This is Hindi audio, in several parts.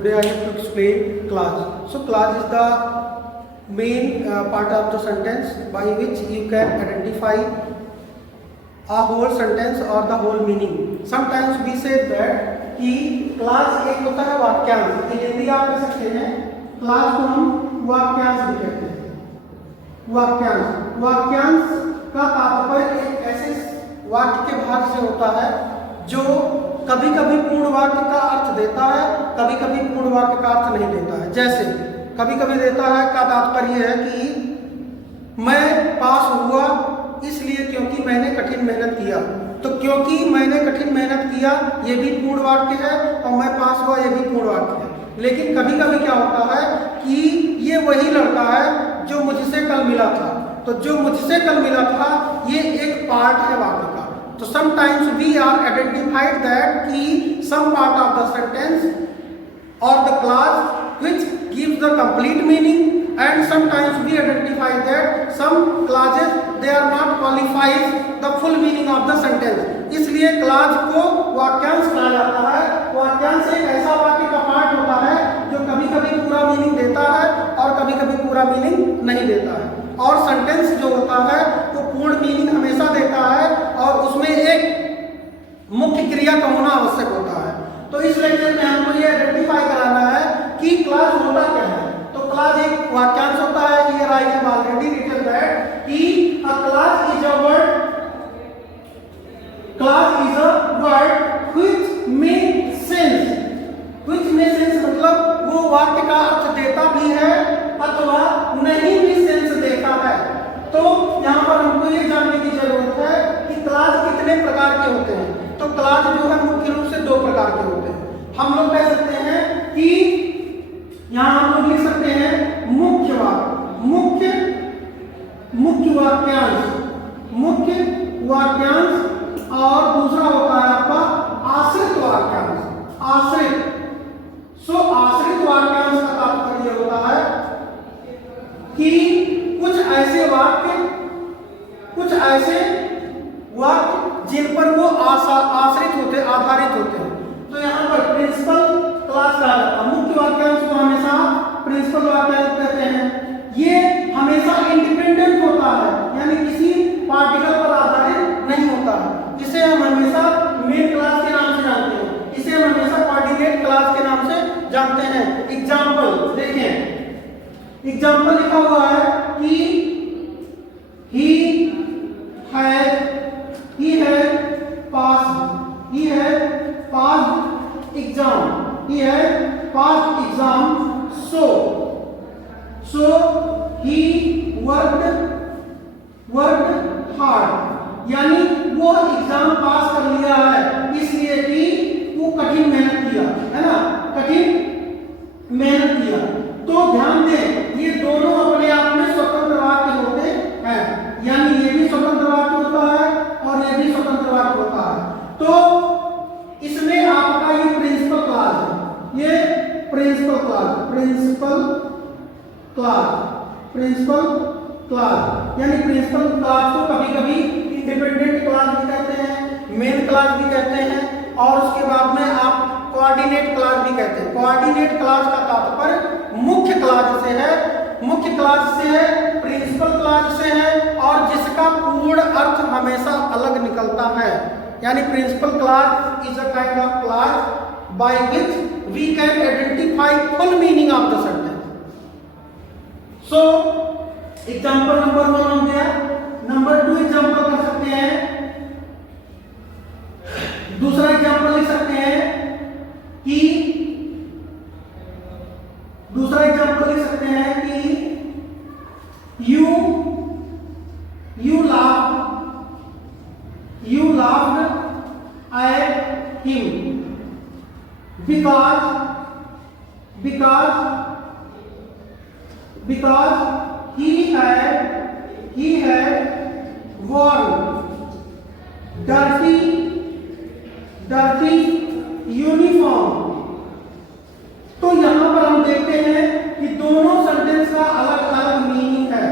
Today I have to explain clause. So clause is the main part of the sentence by which you can identify a whole sentence or the whole meaning. Sometimes we say that कि clause एक होता है वाक्यांश. इन हिंदी आप कह सकते हैं clause को हम वाक्यांश भी कहते हैं. वाक्यांश का तात्पर्य एक ऐसे वाक्य के भाग से होता है जो कभी कभी पूर्ण वाक्य का अर्थ देता है, कभी कभी पूर्ण वाक्य का अर्थ नहीं देता है. जैसे कभी कभी देता है का तात्पर्य है कि मैं पास हुआ इसलिए क्योंकि मैंने कठिन मेहनत किया. तो क्योंकि मैंने कठिन मेहनत किया ये भी पूर्ण वाक्य है और मैं पास हुआ ये भी पूर्ण वाक्य है. लेकिन कभी कभी क्या होता है कि ये वही लड़का है जो मुझसे कल मिला था. तो जो मुझसे कल मिला था ये एक पार्ट है वाक्य का. तो sometimes we are identified that कि some part of the sentence or the clause which gives the complete meaning, and sometimes we identify that some clauses they are not qualifies the full meaning of the sentence. इसलिए clause को वाक्यांश कहा जाता है. वाक्यांश एक ऐसा वाक्य का पार्ट होता है जो कभी कभी पूरा मीनिंग देता है और कभी कभी पूरा मीनिंग नहीं देता है. और सेंटेंस जो होता है वो पूर्ण मीनिंग हमेशा देता है और उसमें एक मुख्य क्रिया का होना आवश्यक होता है. तो इस लेक्चर में हमको ये आइडेंटिफाई कराना है कि क्लास होता क्या है. तो क्लास एक वाक्यांश होता है. Here I have already written that कि a class is a word which make sense. Which make sense मतलब वो वाक्य का अर्थ देता भी है अथवा नहीं भी सेंस देता है. तो यहाँ पर हमको ये जानने की जरूरत है कि क्लास कितने प्रकार के होते हैं. तो क्लास जो है मुख्य रूप से दो प्रकार के होते हैं. हम लोग कह सकते हैं कि यहां हम लोग लिख सकते हैं मुख्य वाक्यांश और दूसरा होता है आपका आश्रित वाक्यांश. आश्रित वाक्यांश का तात्पर्य होता है कि कुछ ऐसे वाक्य जिन पर वो आश्रित होते आधारित होते हैं. तो यहाँ पर प्रिंसिपल क्लास कहा जाता है. मुख्य वाक्यांश को हमेशा प्रिंसिपल वाक्यांश कहते हैं. ये हमेशा इंडिपेंडेंट होता है यानी किसी पार्टिकल पर आधारित नहीं होता है. इसे हम हमेशा मेन क्लास के नाम से जानते हैं. इसे हम हमेशा कोऑर्डिनेट क्लास के नाम से जानते हैं. एग्जाम्पल देखें. एग्जाम्पल लिखा हुआ है कि he had passed exam so he worked hard. यानी वो एग्जाम पास कर लिया है इसलिए कि वो कठिन मेहनत किया है ना. कठिन मेहनत किया. तो ध्यान दें ये दोनों अपने आप में स्वतंत्र वाक्य होते हैं. यानी ये भी स्वतंत्र वाक्य होता है और ये भी स्वतंत्र वाक्य होता है. तो इसमें आपका ये प्रिंसिपल क्लास है. ये प्रिंसिपल क्लास यानी प्रिंसिपल क्लास को कभी कभी इंडिपेंडेंट क्लास भी कहते हैं, मेन क्लास भी कहते हैं और उसके बाद में आप कोऑर्डिनेट क्लास भी कहते हैं. कोऑर्डिनेट क्लास का तात्पर्य मुख्य क्लास से है, प्रिंसिपल क्लास से है और जिसका पूर्ण अर्थ हमेशा अलग निकलता है. यानी principal class is a kind of class by which we can identify full meaning of the sentence. So example number 1 हो गया. नंबर 2 एग्जांपल कर सकते हैं. दूसरा एग्जांपल लिख सकते हैं कि you laughed at him because he had worn dirty uniform. तो यहां पर हम देखते हैं कि दोनों सेंटेंस का अलग अलग मीनिंग है.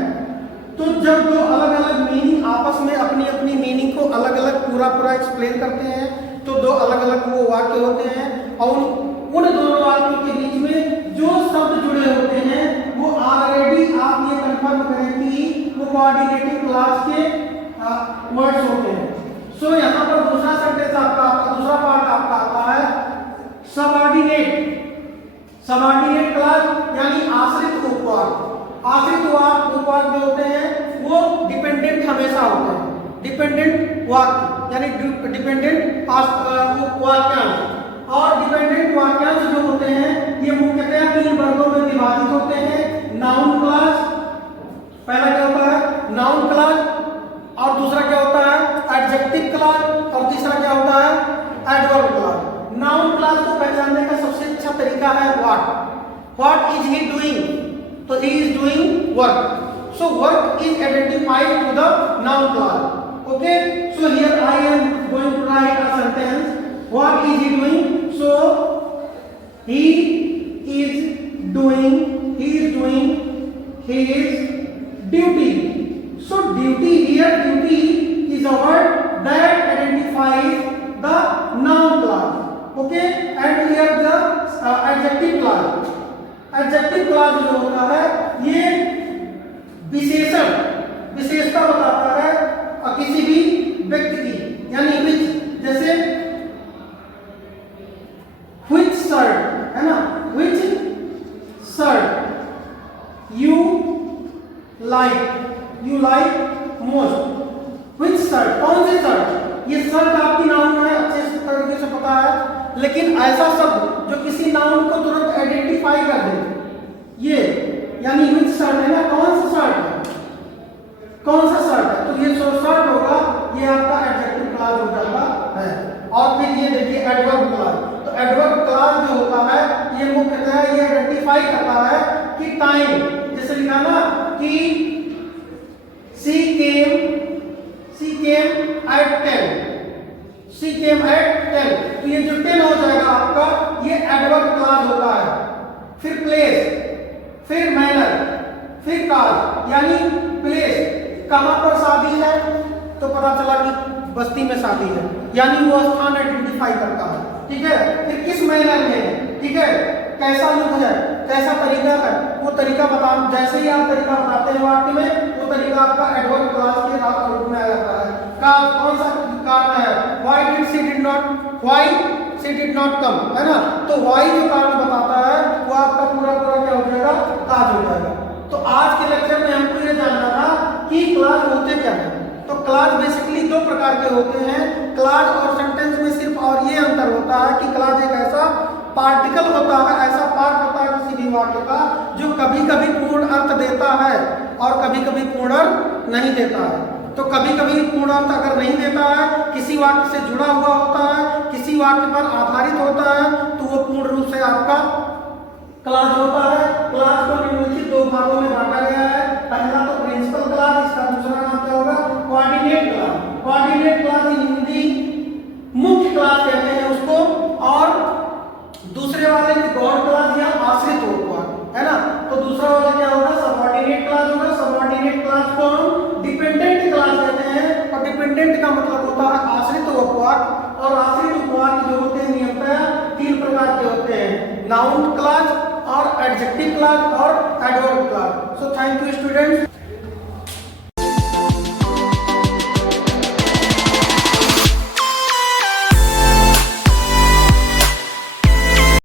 तो जब दो अलग अलग मीनिंग आपस में अपनी अपनी मीनिंग को अलग अलग पूरा एक्सप्लेन करते हैं तो दो अलग अलग वो वाक्य होते हैं और उन दोनों वाक्यों के बीच में जो शब्द जुड़े होते हैं वो ऑलरेडी आप ये कंफर्म करें कि वो कोऑर्डिनेटिंग क्लॉज के वर्ड्स होते हैं। सो यहाँ पर दूसरा सेंटेंस आपका दूसरा पार्ट आपका आता है सबऑर्डिनेट। सबऑर्डिनेट क्लॉज यानी आश्रित उपवाक्य। आश्रित उपवाक्य जो होते हैं वो डिपेंडेंट हमेशा होते हैं। डिपेंडेंट वाक्य यानी डिपेंडेंट वाक्यांश। और डिपेंडेंट वाक्यांश जो होते हैं ये मुख्यतः 3 वर्गों में विभाजित होते हैं। नाउन क्लॉज, पहला क्या होता है नाउन क्लॉज, और दूसरा क्या होता है एडजेक्टिव क्लॉज, और तीसरा क्या होता है एडवर्ब क्लॉज। नाउन क्लॉज को पहचानने का सबसे अच्छा तरीका है व्हाट इज ही डूइंग, तो he is doing work. So work is identified to the noun clause. Okay, so here I am going to write a sentence. What is he doing? So he is doing his duty. So duty here, duty is a word that identifies the noun clause. Okay, and here the adjective clause. Adjective clause जो होता है ये विशेषता बताता है किसी भी व्यक्ति की, यानी विच, जैसे which shirt है ना, which shirt you like most, which shirt, कौन सी शर्ट। ये शर्ट आपकी नाउन है, अच्छे तरीके से पता है, लेकिन ऐसा शब्द जो किसी नाउन को तुरंत आइडेंटिफाई कर दे, ये यानी which shirt है ना, कौन सा शर्ट है, कौन सा शर्ट है, तो ये जो शर्ट होगा ये आपका एडजेक्टिव क्लॉज हो जाता है। और फिर ये देखिए एडवर्ब क्लॉज। तो एडवर्ब क्लॉज जो होता है ये मुख्यतः ये आइडेंटिफाई करता है कि टाइम, जैसे लिखा ना कि she came at 10, तो ये जो 10 हो जाएगा आपका ये एडवर्ब क्लॉज होता है। फिर प्लेस, फिर मैनर, फिर काज, यानी प्लेस कहां पर शादी है तो पता चला कि बस्ती में शादी है, यानी वो स्थान आइडेंटिफाई करता है। ठीक है, फिर किस मैनर में, ठीक है, कैसा युग है, कैसा तरीका है, वो तरीका बता, जैसे ही आप तरीका बताते हैं वाक्य में वो तरीका आपका एडवर्ब क्लॉज के रूप में आ जाता है। काज, कौन सा कारण है, why she did not come, है ना, तो व्हाई जो कारण बताता है वो आपका पूरा क्या हो जाएगा, काज हो जाएगा। तो आज के लेक्चर में हमको ये जानना था कि क्लॉज होते क्या है। तो क्लॉज बेसिकली 2 प्रकार के होते हैं। क्लॉज और सेंटेंस में सिर्फ और ये अंतर होता है कि क्लॉज एक ऐसा पार्टिकल होता है, ऐसा पार्ट होता है किसी भी वाक्य का जो कभी कभी पूर्ण अर्थ देता है और कभी कभी पूर्ण अर्थ नहीं देता है। तो कभी कभी पूर्ण अर्थ अगर नहीं देता है, किसी वाक्य से जुड़ा हुआ होता है, किसी वाक्य पर आधारित होता है, तो वो पूर्ण रूप से आपका क्लॉज होता है। क्लॉज को निम्नलिखित 2 भागों में बांटा गया है। पहला तो प्रिंसिपल क्लॉज, इसका दूसरा नाम क्या होगा, coordinate clause. Coordinate clause Hindi मुख्य क्लॉज कहते हैं उसको, और दूसरे वाले को गौण क्लॉज या आश्रित उपवाक्य, है ना। तो दूसरा वाला क्या होगा, सबऑर्डिनेट क्लॉज होगा। सबऑर्डिनेट क्लॉज को हम डिपेंडेंट क्लॉज कहते हैं, और डिपेंडेंट का मतलब होता है आश्रित उपवाक्य। और आश्रित उपवाक्य जो होते हैं नियमतः 3 प्रकार के होते हैं, नाउन क्लॉज और एडजेक्टिव क्लॉज और adverb clause. So thank you students.